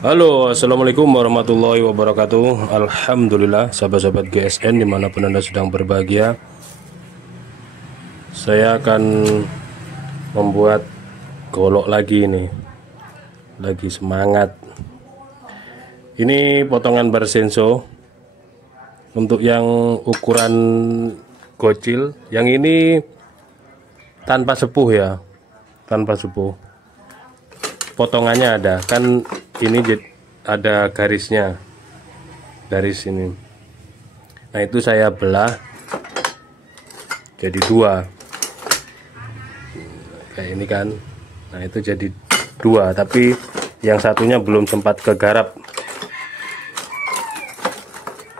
Halo, assalamualaikum warahmatullahi wabarakatuh. Alhamdulillah, sahabat-sahabat GSN dimanapun Anda sedang berbahagia. Saya akan membuat golok lagi nih. Lagi semangat. Ini potongan Barsenso. Untuk yang ukuran gocil, yang ini tanpa sepuh ya, tanpa sepuh. Potongannya ada, kan ini ada garisnya, garis ini. Nah itu saya belah jadi dua, kayak ini kan. Nah itu jadi dua, tapi yang satunya belum sempat kegarap.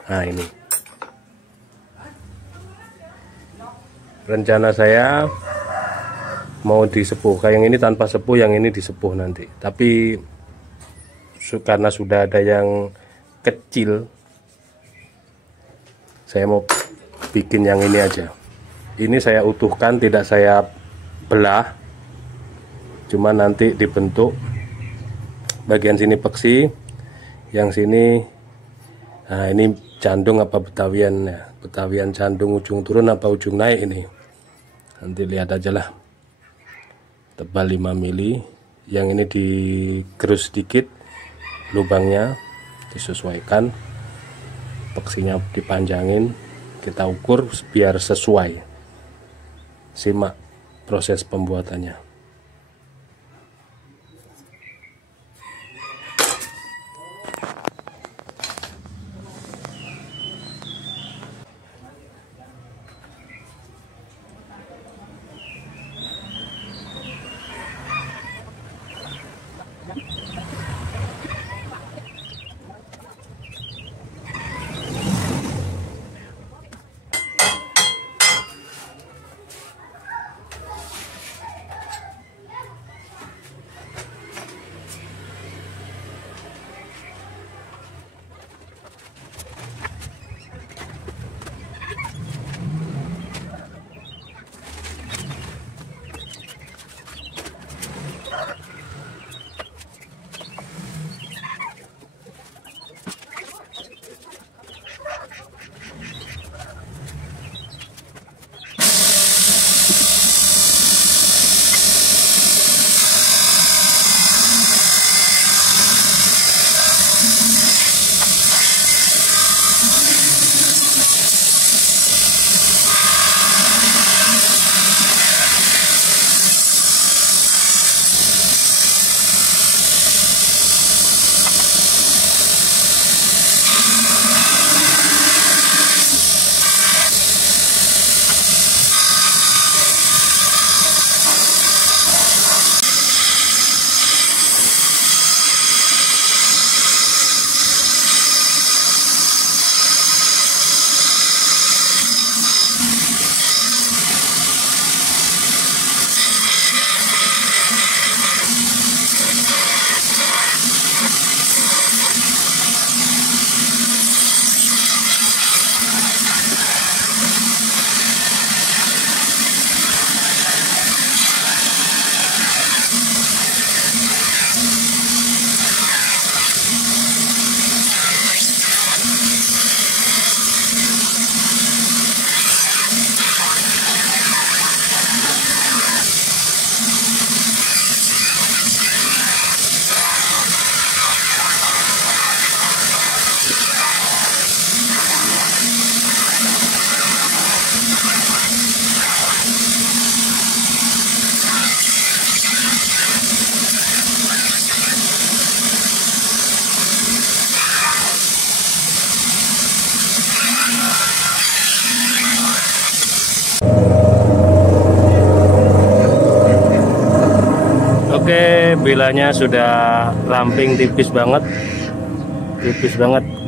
Nah ini rencana saya mau disepuh, kayak yang ini tanpa sepuh, yang ini disepuh nanti. Tapi karena sudah ada yang kecil, saya mau bikin yang ini aja. Ini saya utuhkan, tidak saya belah, cuma nanti dibentuk. Bagian sini peksi, yang sini, nah ini candung apa betawian ya, betawian candung ujung turun apa ujung naik ini, nanti lihat aja lah. Tebal 5 mili, yang ini digerus sedikit, lubangnya disesuaikan, peksinya dipanjangin, kita ukur biar sesuai. Simak proses pembuatannya. Oke, bilanya sudah ramping, tipis banget,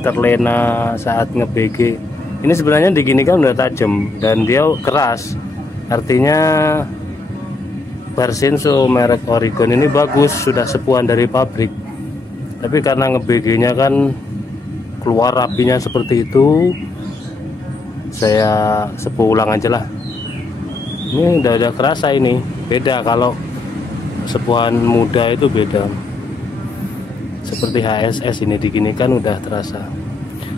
terlena saat nge-BG. Ini sebenarnya diginikan udah tajam dan dia keras, artinya Barsenso merek Oregon ini bagus, sudah sepuhan dari pabrik. Tapi karena nge-BG-nya kan keluar apinya seperti itu, saya sepuh ulang aja lah. Ini udah kerasa, ini beda kalau sepuhan muda itu beda. seperti HSS ini diginikan udah terasa.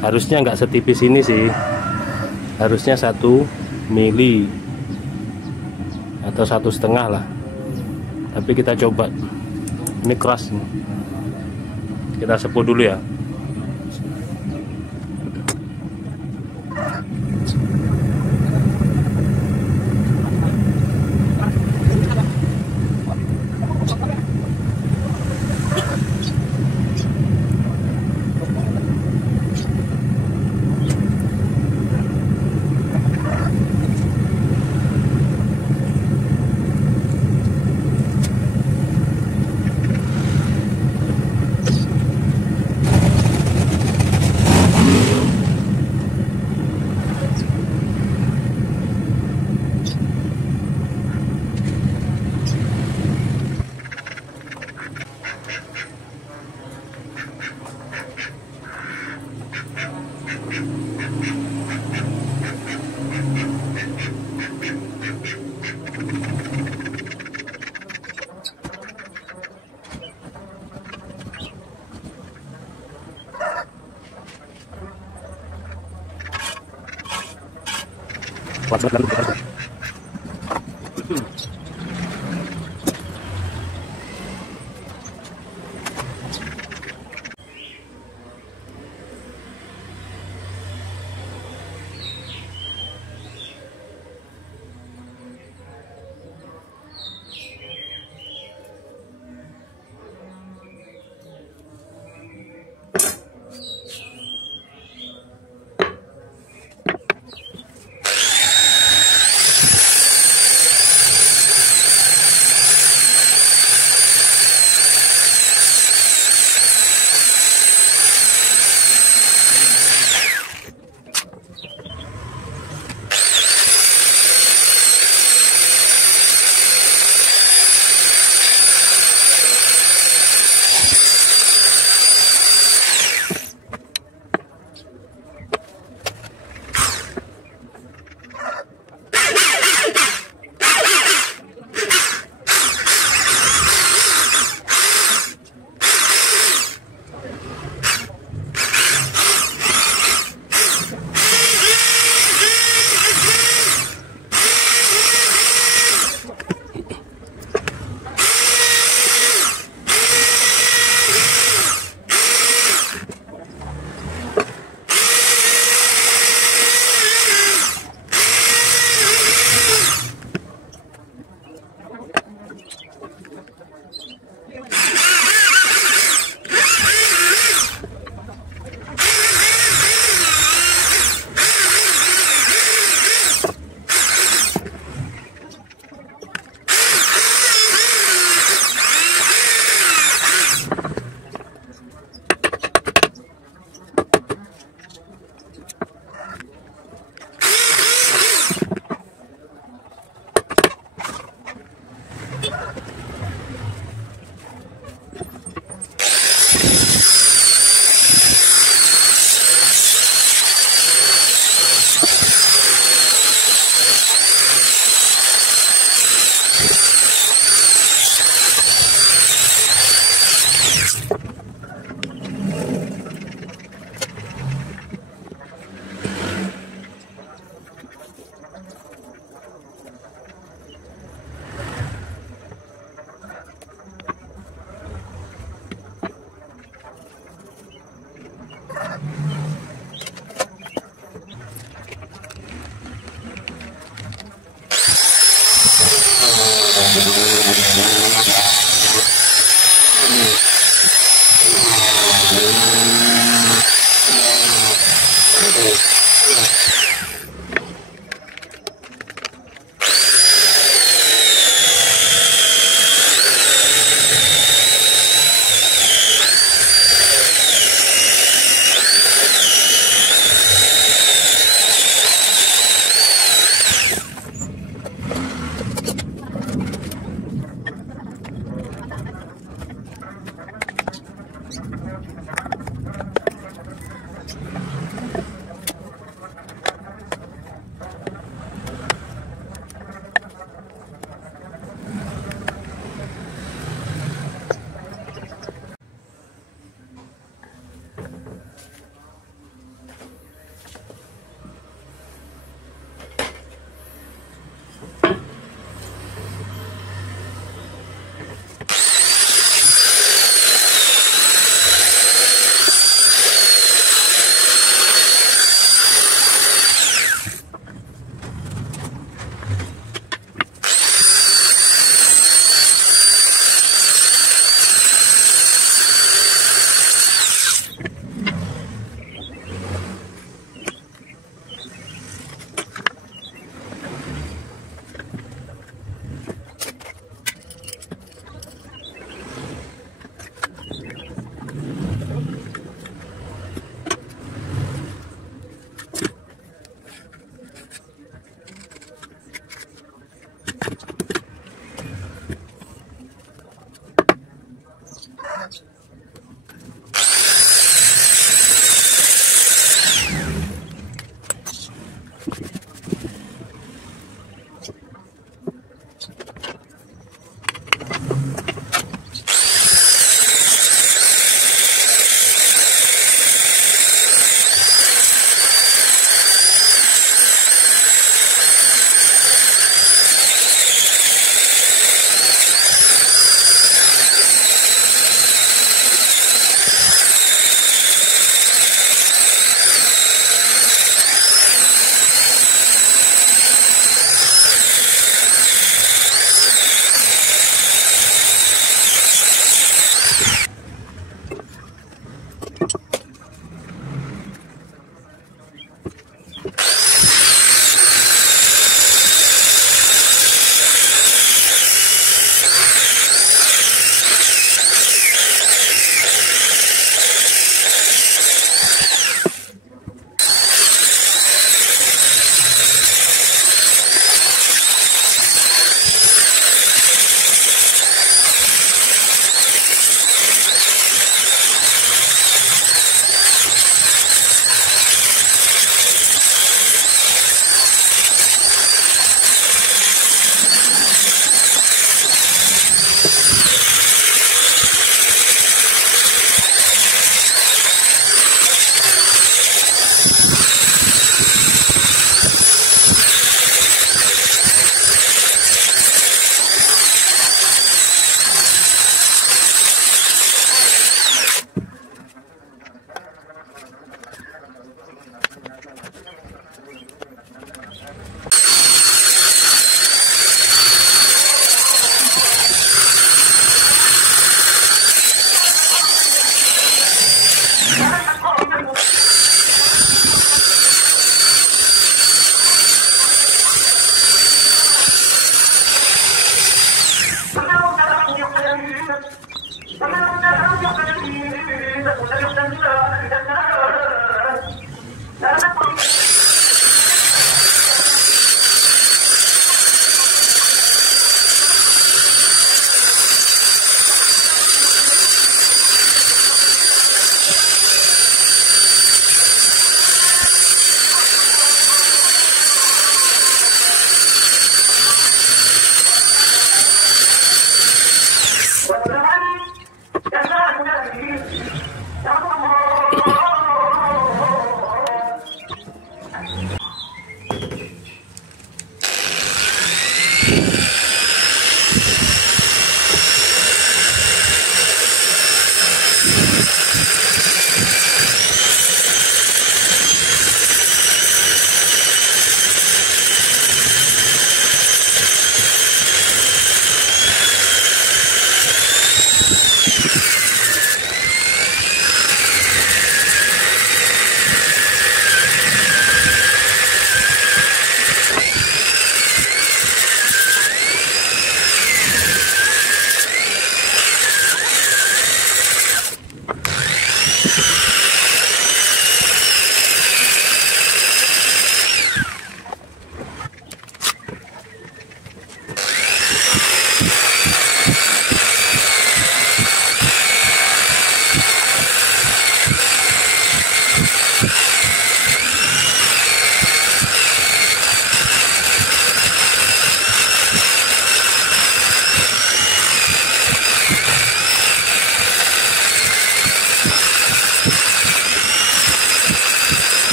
Harusnya nggak setipis ini sih, harusnya 1 mili atau 1,5 lah, tapi kita coba. Ini keras nih. Kita sepuh dulu ya.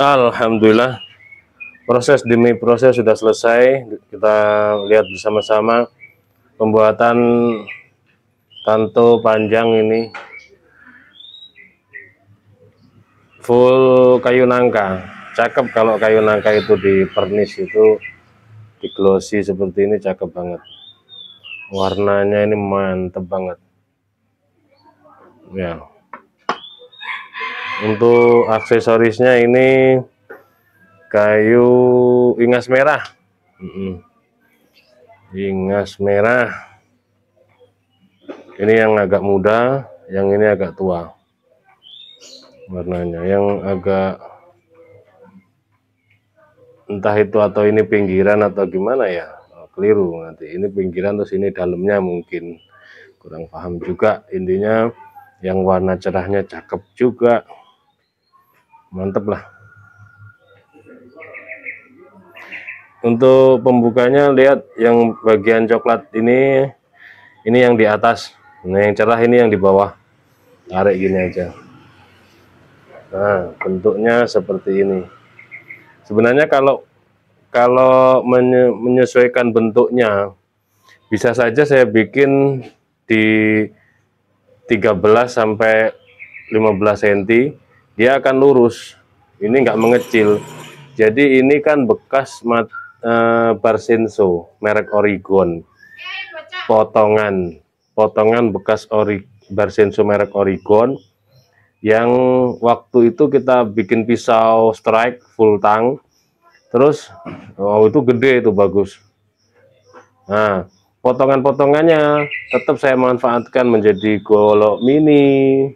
Alhamdulillah, proses demi proses sudah selesai. Kita lihat bersama-sama pembuatan tanto panjang ini full kayu nangka. Cakep kalau kayu nangka itu di pernis, itu di glossy seperti ini, cakep banget. Warnanya ini mantep banget ya. Untuk aksesorisnya ini kayu ingas merah. Ingas merah. Ini yang agak muda, yang ini agak tua. Warnanya yang agak entah itu atau ini pinggiran atau gimana ya. Keliru nanti. Ini pinggiran terus ini dalamnya, mungkin kurang paham juga. Intinya yang warna cerahnya cakep juga. Mantep lah. Untuk pembukanya lihat yang bagian coklat ini yang di atas. Nah, yang cerah ini yang di bawah. Tarik gini aja. Nah, bentuknya seperti ini. Sebenarnya kalau menyesuaikan bentuknya, bisa saja saya bikin di 13 sampai 15 cm, dia akan lurus. Ini nggak mengecil. Jadi ini kan bekas Barsenso merek Oregon, potongan bekas Barsenso merek Oregon, yang waktu itu kita bikin pisau strike full tang, terus itu gede, itu bagus. Nah, potongan-potongannya tetap saya manfaatkan menjadi golok mini.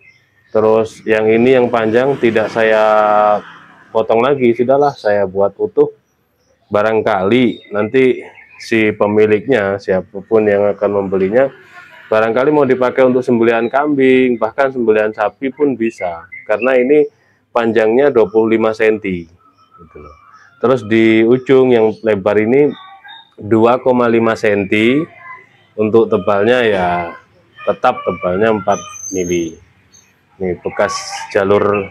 Terus yang ini yang panjang tidak saya potong lagi, sudahlah saya buat utuh. Barangkali nanti si pemiliknya, siapapun yang akan membelinya, barangkali mau dipakai untuk sembelihan kambing, bahkan sembelihan sapi pun bisa, karena ini panjangnya 25 cm gitu loh. Terus di ujung yang lebar ini 2,5 cm. Untuk tebalnya ya tetap tebalnya 4 mili. Ini bekas jalur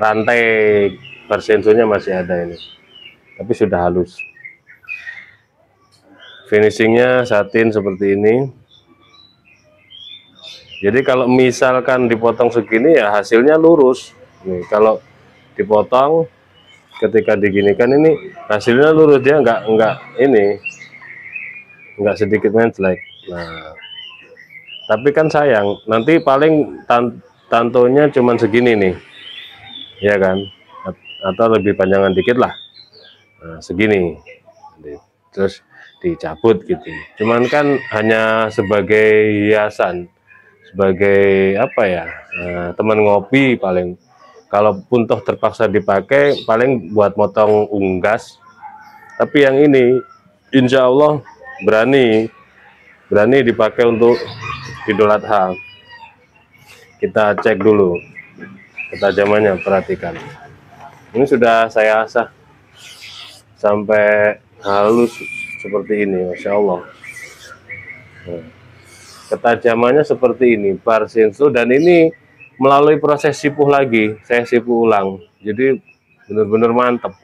rantai bar sensonya masih ada ini, tapi sudah halus. Finishingnya satin seperti ini. Jadi kalau misalkan dipotong segini ya hasilnya lurus. Nih kalau dipotong ketika diginikan ini hasilnya lurus, dia nggak sedikit mencelek. Nah, tapi kan sayang nanti paling tantonya cuman segini nih, ya kan? Atau lebih panjangan dikit lah. Nah, segini. Terus dicabut gitu. Cuman kan hanya sebagai hiasan, sebagai apa ya, teman ngopi paling. Kalaupun toh terpaksa dipakai paling buat motong unggas. Tapi yang ini insya Allah berani dipakai untuk Idul Adha. Kita cek dulu ketajamannya, perhatikan. Ini sudah saya asah sampai halus seperti ini, Masya Allah. Nah, ketajamannya seperti ini, bar senso, dan ini melalui proses sipuh lagi, saya sipuh ulang, jadi benar-benar mantap.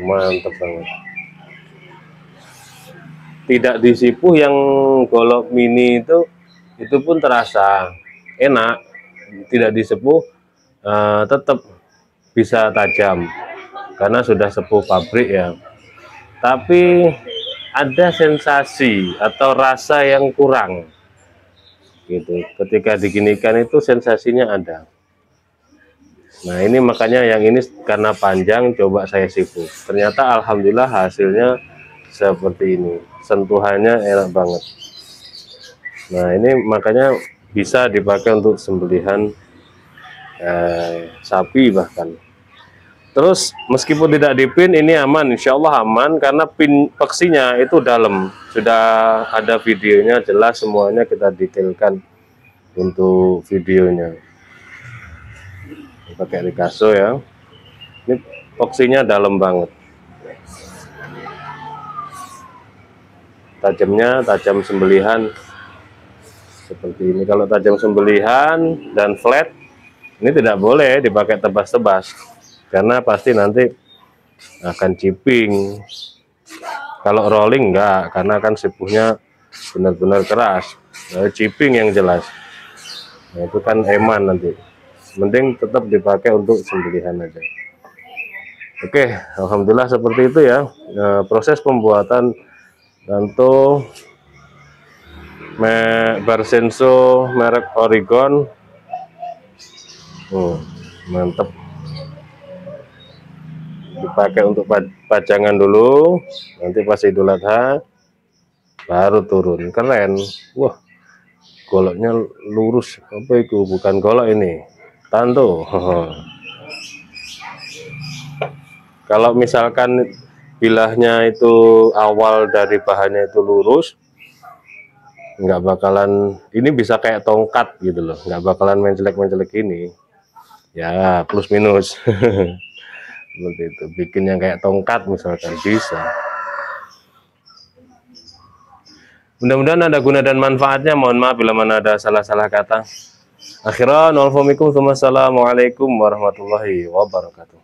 Mantap banget. Tidak disipuh yang golok mini itu pun terasa enak. Tidak disepuh tetap bisa tajam karena sudah sepuh pabrik ya. Tapi ada sensasi atau rasa yang kurang gitu. Ketika diginikan itu sensasinya ada. Nah ini makanya yang ini karena panjang coba saya sipuh. Ternyata alhamdulillah hasilnya seperti ini. Sentuhannya enak banget. Nah ini makanya bisa dipakai untuk sembelihan sapi bahkan. Terus meskipun tidak dipin ini aman, insya Allah aman karena pin peksinya itu dalam. Sudah ada videonya jelas semuanya, kita detailkan untuk videonya. Pakai Rikaso ya, ini peksinya dalam banget. Tajamnya tajam sembelihan seperti ini. Kalau tajam sembelihan dan flat ini tidak boleh dipakai tebas-tebas karena pasti nanti akan chipping. Kalau rolling enggak, karena kan sipuhnya benar-benar keras. Nah, chipping yang jelas. Nah, itu kan eman nanti. Mending tetap dipakai untuk sembelihan aja. Oke, alhamdulillah seperti itu ya. Nah, proses pembuatan Tanto bar senso merek Oregon. Mantap. Dipakai untuk pajangan dulu, nanti pas Idul Adha baru turun. Keren. Wah, goloknya lurus. Apa itu? Bukan golok ini, Tanto. Kalau misalkan bilahnya itu awal dari bahannya itu lurus, nggak bakalan, ini bisa kayak tongkat gitu loh, nggak bakalan mencelek-mencelek ini ya, plus minus. Seperti itu, bikin yang kayak tongkat misalkan bisa. Mudah-mudahan ada guna dan manfaatnya. Mohon maaf bila mana ada salah-salah kata. Akhiran, wassalamualaikum warahmatullahi wabarakatuh.